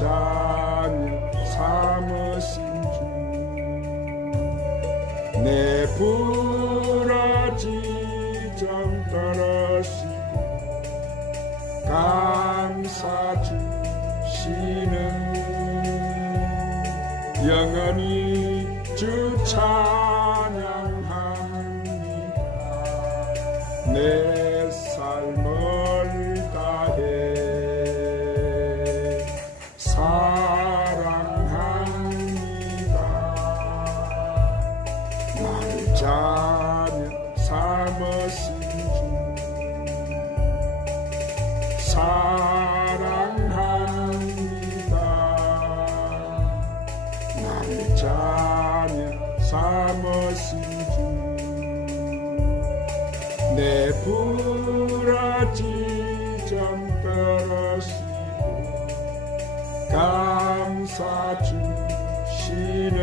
자녀 삼으신 주 내 부라지점 떨어지고 감사 주시는 영원히 주 찬양합니다. 내 삶을 다해 사랑합니다. 나를 자녀 삼으신 주 사랑합니다. 나를 자녀 삼으신 주 내 부라지점 떨어지고 감사 주시는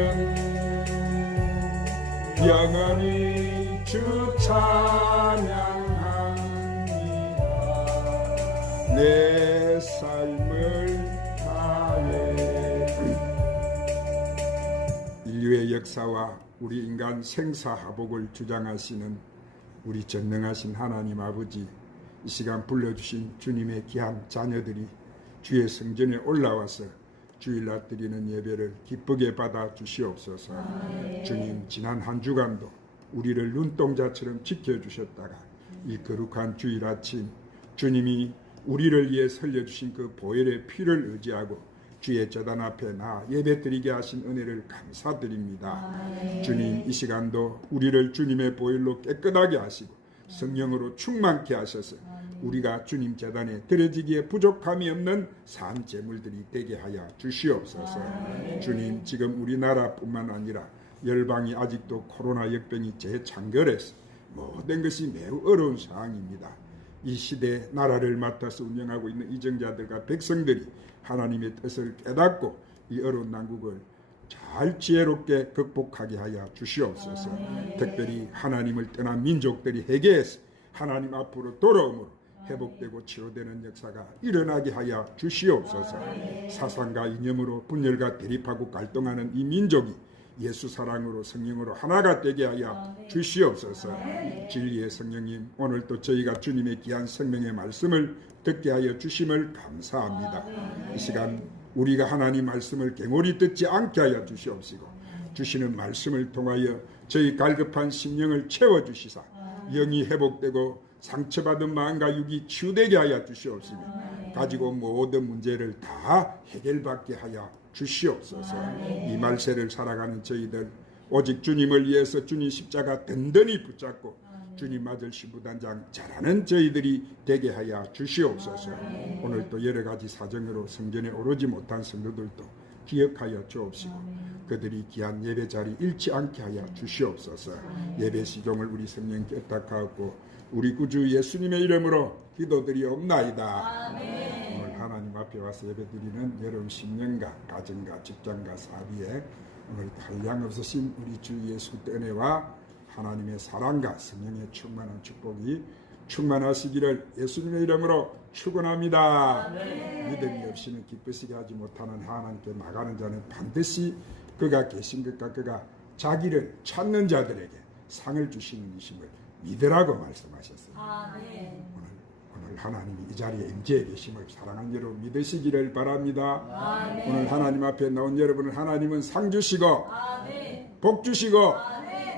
영원히 주 찬양합니다. 내 삶을 다해 인류의 역사와 우리 인간 생사화복을 주장하시는 우리 전능하신 하나님 아버지, 이 시간 불러주신 주님의 귀한 자녀들이 주의 성전에 올라와서 주일날 드리는 예배를 기쁘게 받아 주시옵소서. 주님, 지난 한 주간도 우리를 눈동자처럼 지켜주셨다가 이 거룩한 주일 아침 주님이 우리를 위해 살려주신 그 보혈의 피를 의지하고 주의 제단 앞에 나 예배드리게 하신 은혜를 감사드립니다. 주님, 이 시간도 우리를 주님의 보혈로 깨끗하게 하시고 성령으로 충만케 하셔서 우리가 주님 제단에 드려지기에 부족함이 없는 산 제물들이 되게 하여 주시옵소서. 주님, 지금 우리나라뿐만 아니라 열방이 아직도 코로나 역병이 재창궐해서 모든 것이 매우 어려운 상황입니다. 이 시대에 나라를 맡아서 운영하고 있는 이정자들과 백성들이 하나님의 뜻을 깨닫고 이 어려운 난국을 잘 지혜롭게 극복하게 하여 주시옵소서. 특별히 하나님을 떠난 민족들이 회개해서 하나님 앞으로 돌아옴으로 회복되고 치료되는 역사가 일어나게 하여 주시옵소서. 사상과 이념으로 분열과 대립하고 갈등하는 이 민족이 예수 사랑으로 성령으로 하나가 되게 하여 주시옵소서. 진리의 성령님, 오늘 또 저희가 주님의 귀한 생명의 말씀을 듣게 하여 주심을 감사합니다. 이 시간 우리가 하나님 말씀을 갱홀히 듣지 않게 하여 주시옵시고 주시는 말씀을 통하여 저희 갈급한 심령을 채워주시사 영이 회복되고 상처받은 마음과 육이 치유되게 하여 주시옵시며 가지고 온 모든 문제를 다 해결받게 하여 주시옵소서. 이 말세를 살아가는 저희들 오직 주님을 위해서 주님 십자가 든든히 붙잡고 주님 맞을 신부단장 잘하는 저희들이 되게 하여 주시옵소서. 오늘 또 여러 가지 사정으로 성전에 오르지 못한 성도들도 기억하여 주옵시고 그들이 귀한 예배 자리 잃지 않게 하여 주시옵소서. 예배 시종을 우리 성령께 의탁하고 우리 구주 예수님의 이름으로 기도드리옵나이다. 아멘. 오늘 하나님 앞에 와서 예배드리는 여러분 심령과 가정과 직장과 사비에 오늘 한량없으신 우리 주 예수 은혜와 하나님의 사랑과 성령의 충만한 축복이 충만하시기를 예수님의 이름으로 축원합니다. 믿음이 없이는 기쁘시게 하지 못하는 하나님께 나가는 자는 반드시 그가 계신 것과 그가 자기를 찾는 자들에게 상을 주시는 이심을 믿으라고 말씀하셨습니다. 오늘 하나님이 이 자리에 임재해 계심을 사랑하는 여러분 믿으시기를 바랍니다. 오늘 하나님 앞에 나온 여러분을 하나님은 상 주시고 복 주시고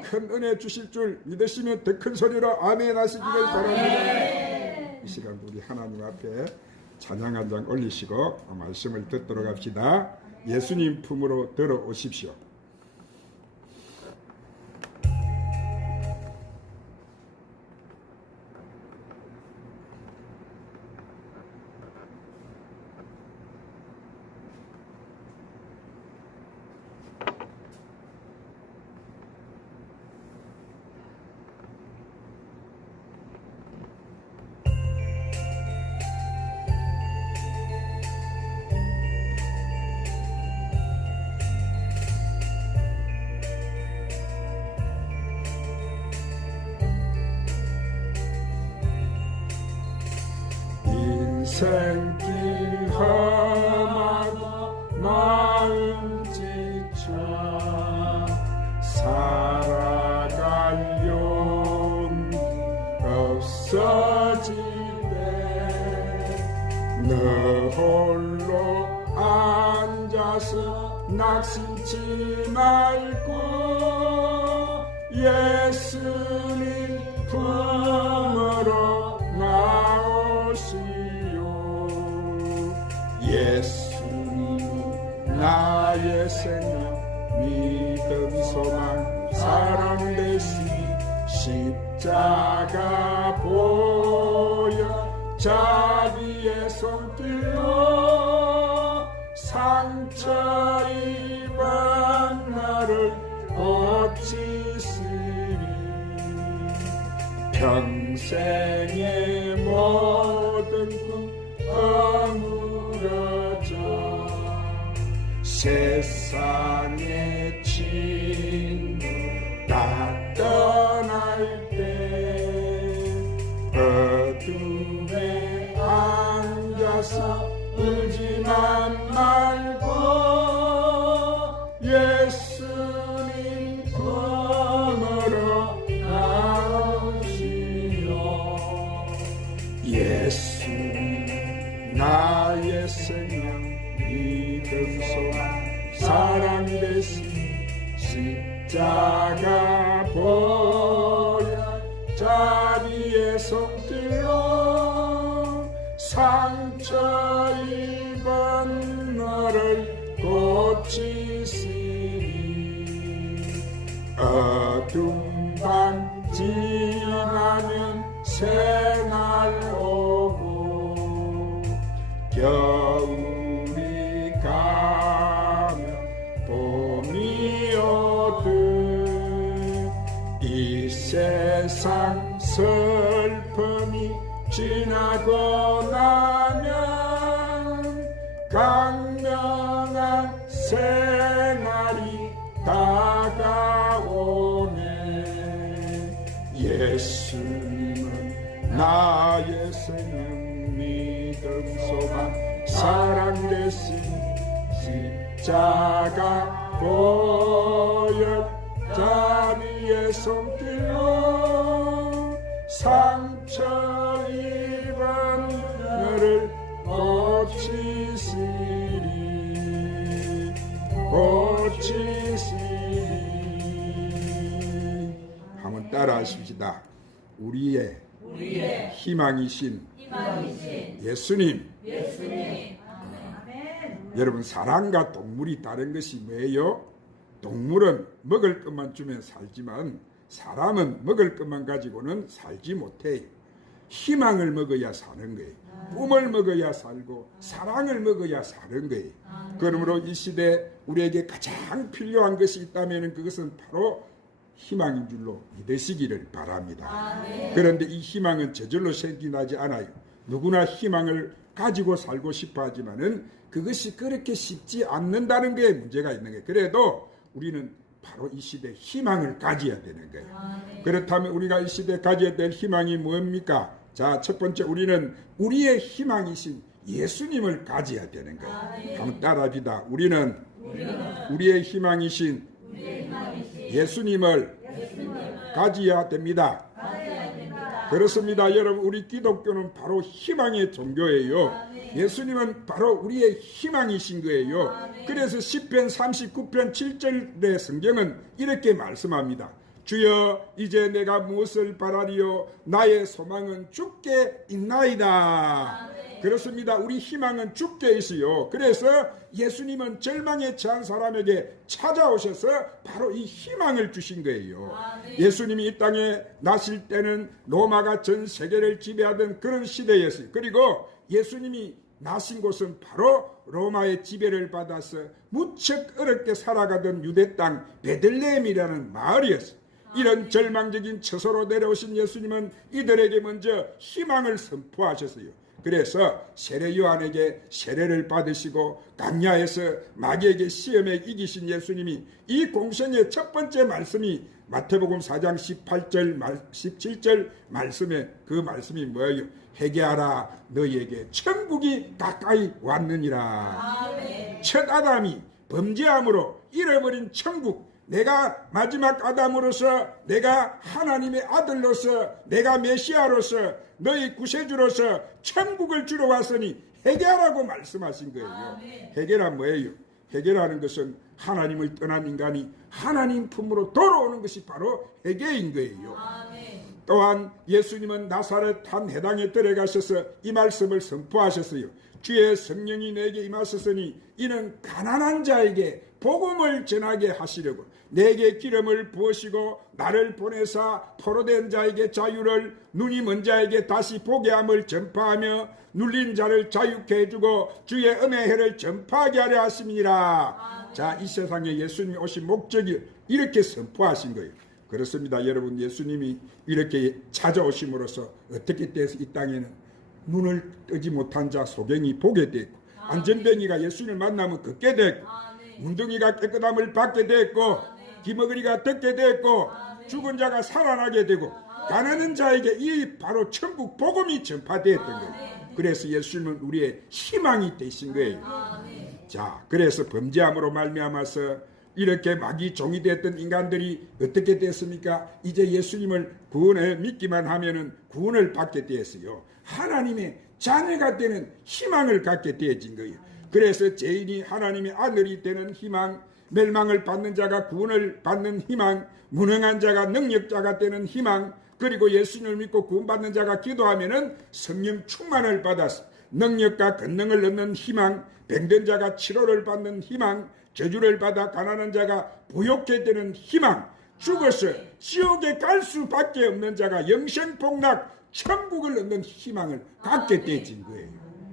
큰 은혜 주실 줄 믿으시면 더 큰 소리로 아멘 하시기를 바랍니다. 이 시간 우리 하나님 앞에 찬양 한 장 올리시고 말씀을 듣도록 합시다. 예수님 품으로 들어오십시오. 인생길 험하고 너 홀로 앉아서 낙심치 말고 예수님 품으로 나오시오. 예수님은 나의 생명 믿음 소망 사랑 되시 십자가 보여 자기의 손길로 상처 입은 나를 고치시리. 평생의 모든 꿈 허물어져 세상의 친구 다 떠날 때 어둠에 앉아서 울지만 말고 예수님 품으로 나오시오. 예수님 나의 생명 믿음 소망 사랑 되시 십자가 보여 자비의 손길로 상처 입은 너를 고치시리. 어둠 밤 지나면 새날 오고 겨울이 가면 봄이 오듯 이 세상 슬픔이 지나고 나면 강렬한 새날이 다가오네. 예수님은 나의 생명 믿음 소망 사랑 되시 십자가 보혈 자비의 손길로 상처 입은 너를 고치시리. 한번 따라 하십시다. 우리의 희망이신 예수님. 여러분, 사람과 동물이 다른 것이 뭐예요? 동물은 먹을 것만 주면 살지만 사람은 먹을 것만 가지고는 살지 못해요. 희망을 먹어야 사는 거예요. 꿈을 먹어야 살고 사랑을 먹어야 사는 거예요. 그러므로 이 시대 우리에게 가장 필요한 것이 있다면 그것은 바로 희망인 줄로 믿으시기를 바랍니다. 그런데 이 희망은 저절로 생겨나지 않아요. 누구나 희망을 가지고 살고 싶어 하지만은 그것이 그렇게 쉽지 않는다는 게 문제가 있는 거예요. 그래도 우리는 바로 이 시대에 희망을 가져야 되는 거예요. 그렇다면 우리가 이 시대에 가져야 될 희망이 뭡니까? 자, 첫 번째, 우리는 우리의 희망이신 예수님을 가져야 되는 거예요. 한번 따라합시다. 우리는 우리의 희망이신 예수님을 가져야 됩니다. 그렇습니다. 여러분, 우리 기독교는 바로 희망의 종교예요. 예수님은 바로 우리의 희망이신 거예요. 그래서 시편 39편 7절의 성경은 이렇게 말씀합니다. 주여, 이제 내가 무엇을 바라리요? 나의 소망은 주께 있나이다. 그렇습니다. 우리 희망은 주께 있어요. 그래서 예수님은 절망에 처한 사람에게 찾아오셔서 바로 이 희망을 주신 거예요. 예수님이 이 땅에 나실 때는 로마가 전 세계를 지배하던 그런 시대였어요. 그리고 예수님이 나신 곳은 바로 로마의 지배를 받아서 무척 어렵게 살아가던 유대 땅 베들레헴이라는 마을이었어요. 이런 절망적인 처소로 내려오신 예수님은 이들에게 먼저 희망을 선포하셨어요. 그래서 세례 요한에게 세례를 받으시고 강야에서 마귀에게 시험에 이기신 예수님이 이 공생의 첫 번째 말씀이 마태복음 4장 17절 말씀에 그 말씀이 뭐예요? 회개하라, 너희에게 천국이 가까이 왔느니라. 첫 아담이 범죄함으로 잃어버린 천국, 내가 마지막 아담으로서, 내가 하나님의 아들로서, 내가 메시아로서, 너희 구세주로서 천국을 주러 왔으니 회개하라고 말씀하신 거예요. 회개란 뭐예요? 회개라는 것은 하나님을 떠난 인간이 하나님 품으로 돌아오는 것이 바로 회개인 거예요. 또한 예수님은 나사렛 한 회당에 들어가셔서 이 말씀을 선포하셨어요. 주의 성령이 내게 임하셨으니 이는 가난한 자에게 복음을 전하게 하시려고 내게 기름을 부으시고 나를 보내사 포로된 자에게 자유를, 눈이 먼 자에게 다시 보게 함을 전파하며 눌린 자를 자유케 해주고 주의 은혜의 해를 전파하게 하려 하심이니라. 자, 이 세상에 예수님이 오신 목적이 이렇게 선포하신 거예요. 그렇습니다. 여러분, 예수님이 이렇게 찾아오심으로써 어떻게 돼서 이 땅에는 눈을 뜨지 못한 자 소경이 보게 됐고, 안전뱅이가 예수님을 만나면 걷게 됐고, 문둥이가 깨끗함을 받게 됐고, 기머거리가 듣게 됐고, 죽은 자가 살아나게 되고, 가난한 자에게 이 바로 천국 복음이 전파되었던 거예요. 그래서 예수님은 우리의 희망이 되신 거예요. 자, 그래서 범죄함으로 말미암아서 이렇게 마귀 종이 됐던 인간들이 어떻게 됐습니까? 이제 예수님을 구원을 믿기만 하면은 구원을 받게 되었어요. 하나님의 자녀가 되는 희망을 갖게 되어진 거예요. 그래서 죄인이 하나님의 아들이 되는 희망, 멸망을 받는 자가 구원을 받는 희망, 무능한 자가 능력자가 되는 희망, 그리고 예수님을 믿고 구원받는 자가 기도하면은 성령 충만을 받아서 능력과 권능을 얻는 희망, 병든 자가 치료를 받는 희망, 저주를 받아 가난한 자가 부욕해 되는 희망, 죽어서 지옥에 갈 수밖에 없는 자가 영생복락 천국을 얻는 희망을 갖게 되진 거예요.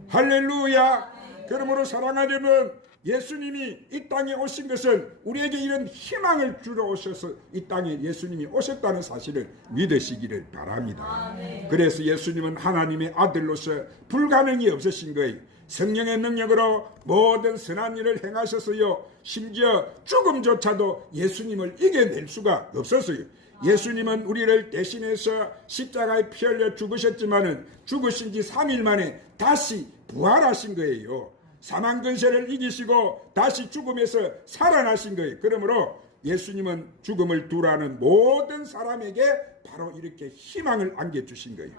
할렐루야. 그러므로 사랑하려면 예수님이 이 땅에 오신 것은 우리에게 이런 희망을 주러 오셔서 이 땅에 예수님이 오셨다는 사실을 믿으시기를 바랍니다. 그래서 예수님은 하나님의 아들로서 불가능이 없으신 거예요. 성령의 능력으로 모든 선한 일을 행하셨어요. 심지어 죽음조차도 예수님을 이겨낼 수가 없었어요. 예수님은 우리를 대신해서 십자가에 피 흘려 죽으셨지만은 죽으신 지 3일 만에 다시 부활하신 거예요. 사망 근세를 이기시고 다시 죽음에서 살아나신 거예요. 그러므로 예수님은 죽음을 두라는 모든 사람에게 바로 이렇게 희망을 안겨주신 거예요.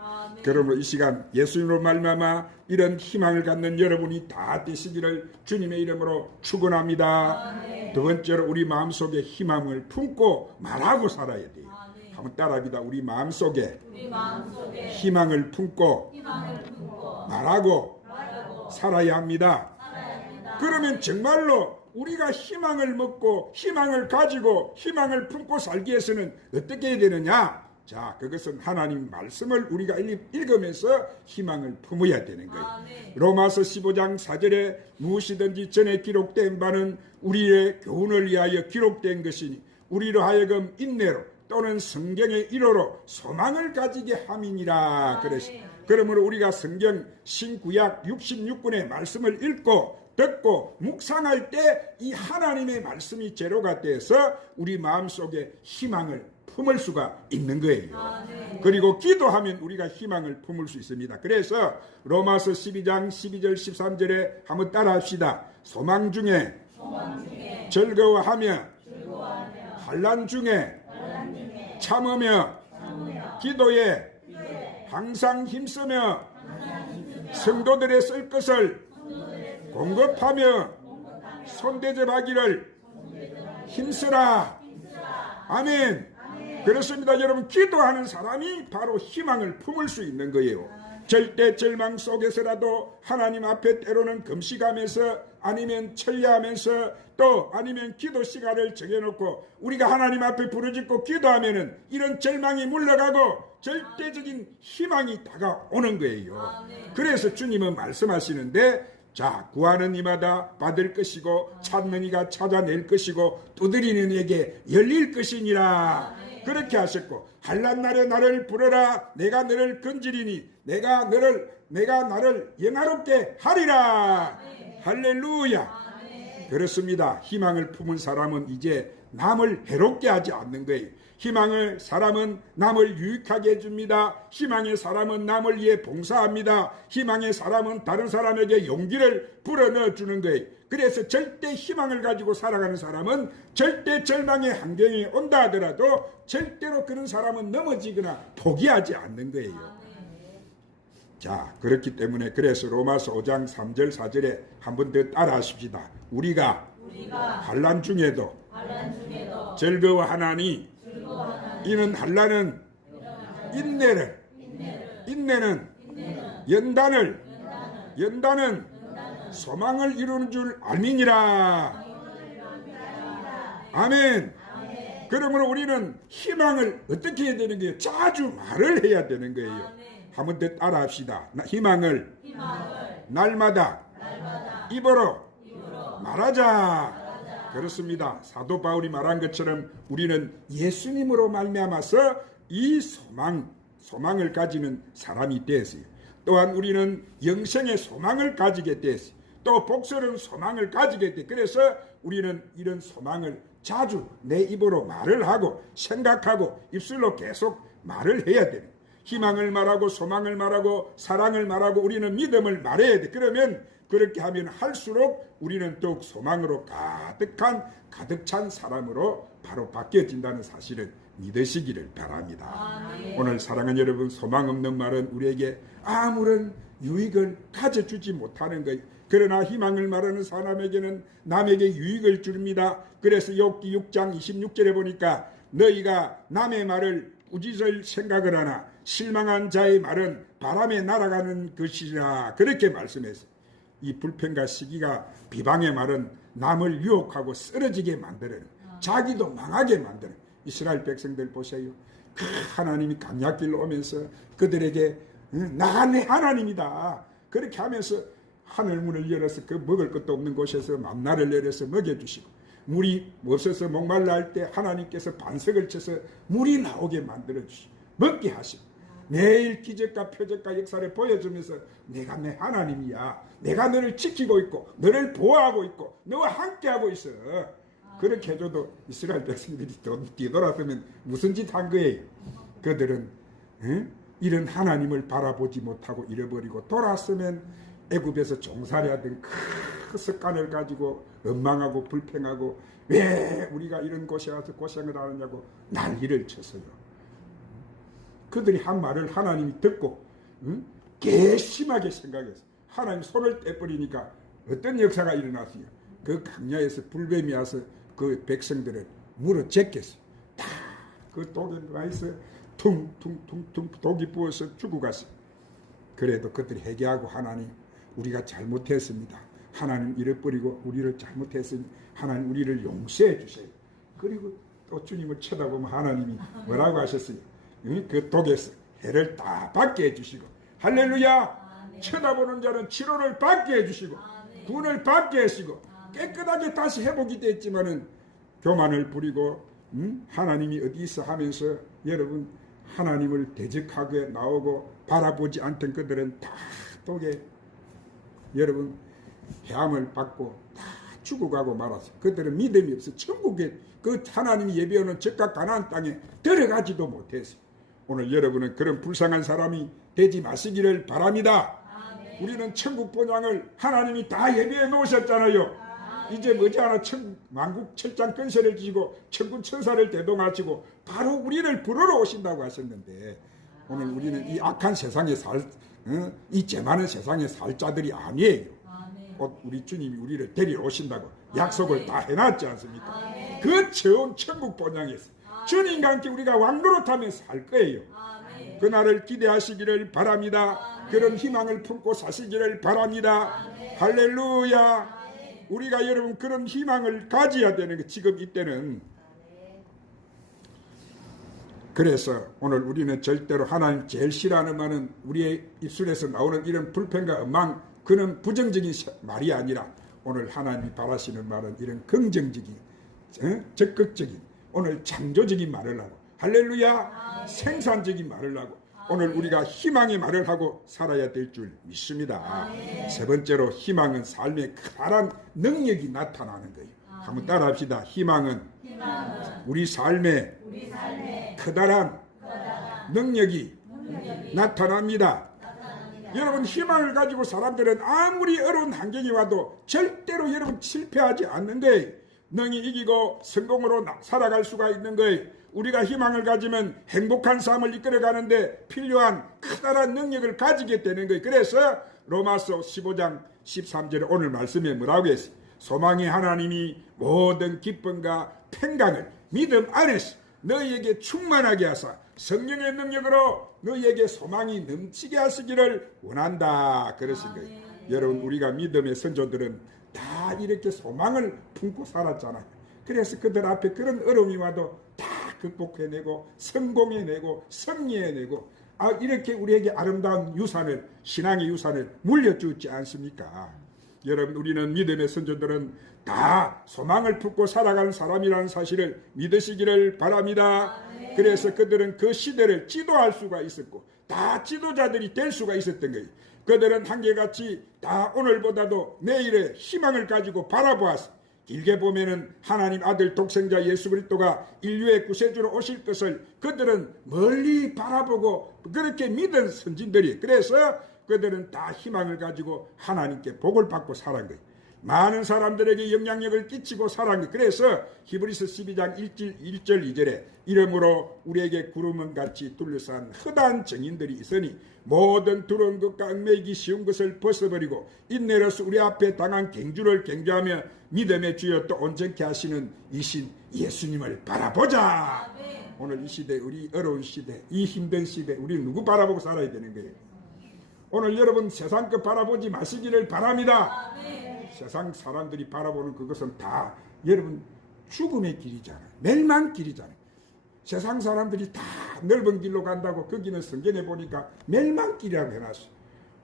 그러므로 이 시간 예수님으로 말미암아 이런 희망을 갖는 여러분이 다 되시기를 주님의 이름으로 축원합니다. 두 번째로 우리 마음속에 희망을 품고 말하고 살아야 돼요. 한번 따라합니다. 우리 마음속에 희망을 품고 말하고 살아야 합니다. 그러면 정말로 우리가 희망을 먹고 희망을 가지고 희망을 품고 살기 위해서는 어떻게 해야 되느냐? 자, 그것은 하나님 말씀을 우리가 읽으면서 희망을 품어야 되는 거예요. 로마서 15장 4절에 무엇이든지 전에 기록된 바는 우리의 교훈을 위하여 기록된 것이니 우리로 하여금 인내로 또는 성경의 일호로 소망을 가지게 함이니라. 그러므로 우리가 성경 신구약 66권의 말씀을 읽고 듣고 묵상할 때 이 하나님의 말씀이 재료가 돼서 우리 마음속에 희망을 품을 수가 있는 거예요. 그리고 기도하면 우리가 희망을 품을 수 있습니다. 그래서 로마서 12장 12절 13절에 한번 따라합시다. 소망 중에 즐거워하며 환난 중에 참으며 기도에 항상 힘쓰며 성도들의 쓸 것을 공급하며 손대접하기를 힘쓰라. 아멘. 그렇습니다. 여러분, 기도하는 사람이 바로 희망을 품을 수 있는 거예요. 절대 절망 속에서라도 하나님 앞에 때로는 금식하면서 아니면 철야하면서 또 아니면 기도 시간을 정해놓고 우리가 하나님 앞에 부르짖고 기도하면은 이런 절망이 물러가고 절대적인 희망이 다가오는 거예요. 그래서 주님은 말씀하시는데 자, 구하는 이마다 받을 것이고 찾는 이가 찾아낼 것이고 두드리는 이에게 열릴 것이니라. 그렇게 하셨고 환난 날에 나를 부르라. 내가 너를 건지리니 내가 나를 영화롭게 하리라. 할렐루야. 그렇습니다. 희망을 품은 사람은 이제 남을 해롭게 하지 않는 거예요. 희망의 사람은 남을 유익하게 해줍니다. 희망의 사람은 남을 위해 봉사합니다. 희망의 사람은 다른 사람에게 용기를 불어넣어 주는 거예요. 그래서 절대 희망을 가지고 살아가는 사람은 절대 절망의 환경이 온다 하더라도 절대로 그런 사람은 넘어지거나 포기하지 않는 거예요. 자, 그렇기 때문에 그래서 로마서 5장 3절 4절에 한 번 더 따라하십시다. 우리가 환난 중에도 즐거워하나니 이는 환난은 인내는 연단은 소망을 이루는 줄 알미니라. 아멘. 그러므로 우리는 희망을 어떻게 해야 되는 거예요? 자주 말을 해야 되는 거예요. 한 번 더 따라 합시다. 희망을 날마다 입으로 말하자. 그렇습니다. 사도 바울이 말한 것처럼 우리는 예수님으로 말미암아서 이 소망을 가지는 사람이 되었어요. 또한 우리는 영생의 소망을 가지게 되었어요. 또 복스러운 소망을 가지게 돼. 그래서 우리는 이런 소망을 자주 내 입으로 말을 하고 생각하고 입술로 계속 말을 해야 돼요. 희망을 말하고 소망을 말하고 사랑을 말하고 우리는 믿음을 말해야 돼. 그러면 그렇게 하면 할수록 우리는 더욱 소망으로 가득 찬 사람으로 바로 바뀌어진다는 사실을 믿으시기를 바랍니다. 오늘 사랑하는 여러분, 소망 없는 말은 우리에게 아무런 유익을 가져주지 못하는 거예요. 그러나 희망을 말하는 사람에게는 남에게 유익을 줍니다. 그래서 욥기 6장 26절에 보니까 너희가 남의 말을 꾸짖을 생각을 하나 실망한 자의 말은 바람에 날아가는 것이라 그렇게 말씀했어요. 이 불평과 시기가 비방의 말은 남을 유혹하고 쓰러지게 만드는, 자기도 망하게 만드는. 이스라엘 백성들 보세요. 하나님이 강약길로 오면서 그들에게 나는 하나님이다 그렇게 하면서 하늘문을 열어서 그 먹을 것도 없는 곳에서 만나를 내려서 먹여주시고, 물이 없어서 목말라 할 때 하나님께서 반석을 쳐서 물이 나오게 만들어주시고 먹게 하시고, 매일 기적과 표적과 역사를 보여주면서 내가 내 하나님이야, 내가 너를 지키고 있고 너를 보호하고 있고 너와 함께하고 있어. 그렇게 해줘도 이스라엘 백성들이 뒤돌아서면 무슨 짓 한 거예요? 그들은 이런 하나님을 바라보지 못하고 잃어버리고 돌아서면 애굽에서 종살이하던 큰 습관을 가지고 원망하고 불평하고 왜 우리가 이런 곳에 와서 고생을 하느냐고 난리를 쳤어요. 그들이 한 말을 하나님이 듣고 괘씸하게 생각했어요. 하나님 손을 떼버리니까 어떤 역사가 일어났어요. 그 강야에서 불뱀이 와서 그 백성들을 물어 제꼈어요. 다 그 독에 와있어 퉁퉁퉁퉁 독이 부어서 죽어갔어요. 그래도 그들이 회개하고 하나님 우리가 잘못했습니다. 하나님 잃어버리고 우리를 잘못했으니 하나님 우리를 용서해 주세요. 그리고 또 주님을 쳐다보면 하나님이 뭐라고 하셨어요? 그 독에서 해를 다 받게 해주시고, 할렐루야. 쳐다보는 자는 치료를 받게 해주시고 구원을 받게 하시고 깨끗하게 다시 회복이 됐지만은 교만을 부리고 하나님이 어디 있어 하면서 여러분 하나님을 대적하게 나오고 바라보지 않던 그들은 다 독에 여러분 해함을 받고 다 죽어가고 말았어요. 그들은 믿음이 없어 천국에 그 하나님이 예비하는 적과 가나안 땅에 들어가지도 못했어요. 오늘 여러분은 그런 불쌍한 사람이 되지 마시기를 바랍니다. 아멘. 우리는 천국 본향을 하나님이 다 예비해 놓으셨잖아요. 아멘. 이제 머지않아 만국 철장 근세를 지고 천군 천사를 대동하시고 바로 우리를 부르러 오신다고 하셨는데, 오늘 우리는 이 악한 세상에 이 죄많은 세상에 살 자들이 아니에요. 곧 우리 주님이 우리를 데리러 오신다고 약속을 다 해놨지 않습니까? 그 처음 천국 본향에서 주님과 함께 우리가 왕노릇하면서 살 거예요. 그날을 기대하시기를 바랍니다. 그런 희망을 품고 사시기를 바랍니다. 할렐루야. 우리가 여러분 그런 희망을 가져야 되는 게 지금 이때는. 그래서 오늘 우리는 절대로 하나님 제일 싫어하는 말은 우리의 입술에서 나오는 이런 불평과 원망, 그런 부정적인 말이 아니라 오늘 하나님이 바라시는 말은 이런 긍정적인, 적극적인, 오늘 창조적인 말을 하고, 할렐루야, 생산적인 말을 하고, 오늘 우리가 희망의 말을 하고 살아야 될 줄 믿습니다. 세 번째로 희망은 삶의 커다란 능력이 나타나는 거예요. 한번 따라합시다. 희망은 우리 삶에 커다란 능력이 나타납니다. 여러분, 희망을 가지고 사람들은 아무리 어려운 환경이 와도 절대로 여러분 실패하지 않는 거예요. 능히 이기고 성공으로 살아갈 수가 있는 거예요. 우리가 희망을 가지면 행복한 삶을 이끌어가는데 필요한 커다란 능력을 가지게 되는 거예요. 그래서 로마서 15장 13절에 오늘 말씀에 뭐라고 했어요? 소망이 하나님이 모든 기쁨과 평강을 믿음 안에서 너희에게 충만하게 하사 성령의 능력으로 너희에게 소망이 넘치게 하시기를 원한다. 그러신 거예요. 여러분, 우리가 믿음의 선조들은 다 이렇게 소망을 품고 살았잖아요. 그래서 그들 앞에 그런 어려움이 와도 다 극복해내고 성공해내고 승리해내고 이렇게 우리에게 아름다운 유산을, 신앙의 유산을 물려주지 않습니까? 여러분, 우리는 믿음의 선조들은 다 소망을 품고 살아가는 사람이라는 사실을 믿으시기를 바랍니다. 그래서 그들은 그 시대를 지도할 수가 있었고 다 지도자들이 될 수가 있었던 거예요. 그들은 한결같이 다 오늘보다도 내일의 희망을 가지고 바라보았어. 길게 보면은 하나님 아들 독생자 예수 그리스도가 인류의 구세주로 오실 것을 그들은 멀리 바라보고 그렇게 믿은 선진들이, 그래서 그들은 다 희망을 가지고 하나님께 복을 받고 살아간 거예요. 많은 사람들에게 영향력을 끼치고 살아간 거예요. 그래서 히브리서 12장 1절 2절에 이러므로 우리에게 구름은 같이 둘러싼 허다한 증인들이 있으니 모든 두려운 것과 얽매이기 쉬운 것을 벗어버리고 인내로서 우리 앞에 당한 경주를 경주하며 믿음의 주여 또 온전케 하시는 이신 예수님을 바라보자. 오늘 이 시대, 우리 어려운 시대, 이 힘든 시대, 우리 누구 바라보고 살아야 되는 거예요? 오늘 여러분 세상 것 바라보지 마시기를 바랍니다. 세상 사람들이 바라보는 그것은 다 여러분 죽음의 길이잖아요. 멸망길이잖아요. 세상 사람들이 다 넓은 길로 간다고 거기는 성경에 보니까 멸망길이라고 해놨어요.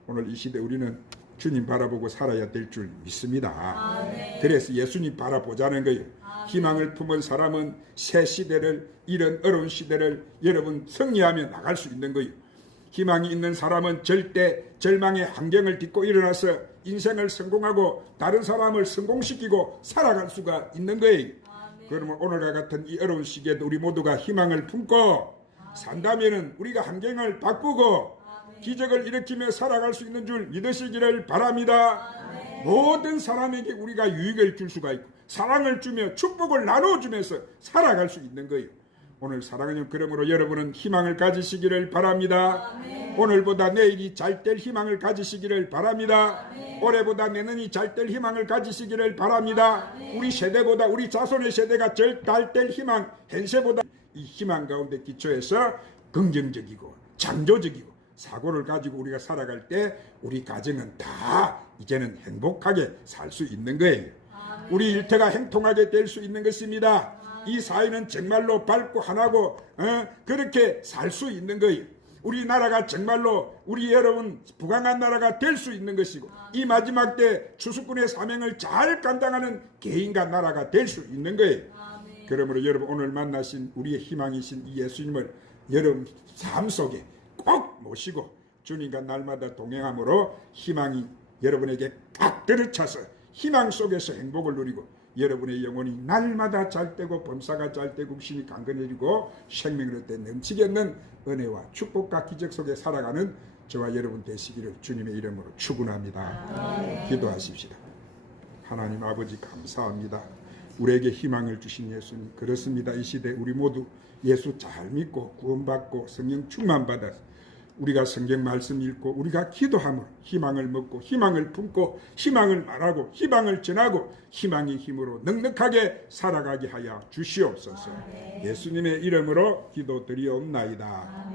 오늘 이 시대 우리는 주님 바라보고 살아야 될 줄 믿습니다. 그래서 예수님 바라보자는 거예요. 희망을 품은 사람은 새 시대를, 이런 어려운 시대를 여러분 승리하며 나갈 수 있는 거예요. 희망이 있는 사람은 절대 절망의 환경을 딛고 일어나서 인생을 성공하고 다른 사람을 성공시키고 살아갈 수가 있는 거예요. 그러면 오늘과 같은 이 어려운 시기에도 우리 모두가 희망을 품고 산다면은 우리가 환경을 바꾸고 기적을 일으키며 살아갈 수 있는 줄 믿으시기를 바랍니다. 모든 사람에게 우리가 유익을 줄 수가 있고 사랑을 주며 축복을 나눠주면서 살아갈 수 있는 거예요. 오늘 사랑하는, 그러므로 여러분은 희망을 가지시기를 바랍니다. 오늘보다 내일이 잘 될 희망을 가지시기를 바랍니다. 올해보다 내년이 잘 될 희망을 가지시기를 바랍니다. 우리 세대보다, 우리 자손의 세대가 잘 될 희망, 현세보다 이 희망 가운데 기초해서 긍정적이고 창조적이고 사고를 가지고 우리가 살아갈 때 우리 가정은 다 이제는 행복하게 살 수 있는 거예요. 우리 일터가 행통하게 될 수 있는 것입니다. 이 사회는 정말로 밝고 하나고 그렇게 살 수 있는 거예요. 우리나라가 정말로 우리 여러분 부강한 나라가 될 수 있는 것이고 이 마지막 때 추수꾼의 사명을 잘 감당하는 개인과 나라가 될 수 있는 거예요. 그러므로 여러분 오늘 만나신 우리의 희망이신 이 예수님을 여러분 삶 속에 꼭 모시고 주님과 날마다 동행함으로 희망이 여러분에게 딱 들어차서 희망 속에서 행복을 누리고 여러분의 영혼이 날마다 잘되고 범사가 잘되고 신이 강건해지고 생명을 얻되 넘치겠는 은혜와 축복과 기적 속에 살아가는 저와 여러분 되시기를 주님의 이름으로 축원합니다. 기도하십시다. 하나님 아버지 감사합니다. 우리에게 희망을 주신 예수님, 그렇습니다. 이 시대 우리 모두 예수 잘 믿고 구원받고 성령 충만받아서 우리가 성경 말씀 읽고 우리가 기도함으로 희망을 먹고 희망을 품고 희망을 말하고 희망을 전하고 희망의 힘으로 넉넉하게 살아가게 하여 주시옵소서. 예수님의 이름으로 기도드리옵나이다.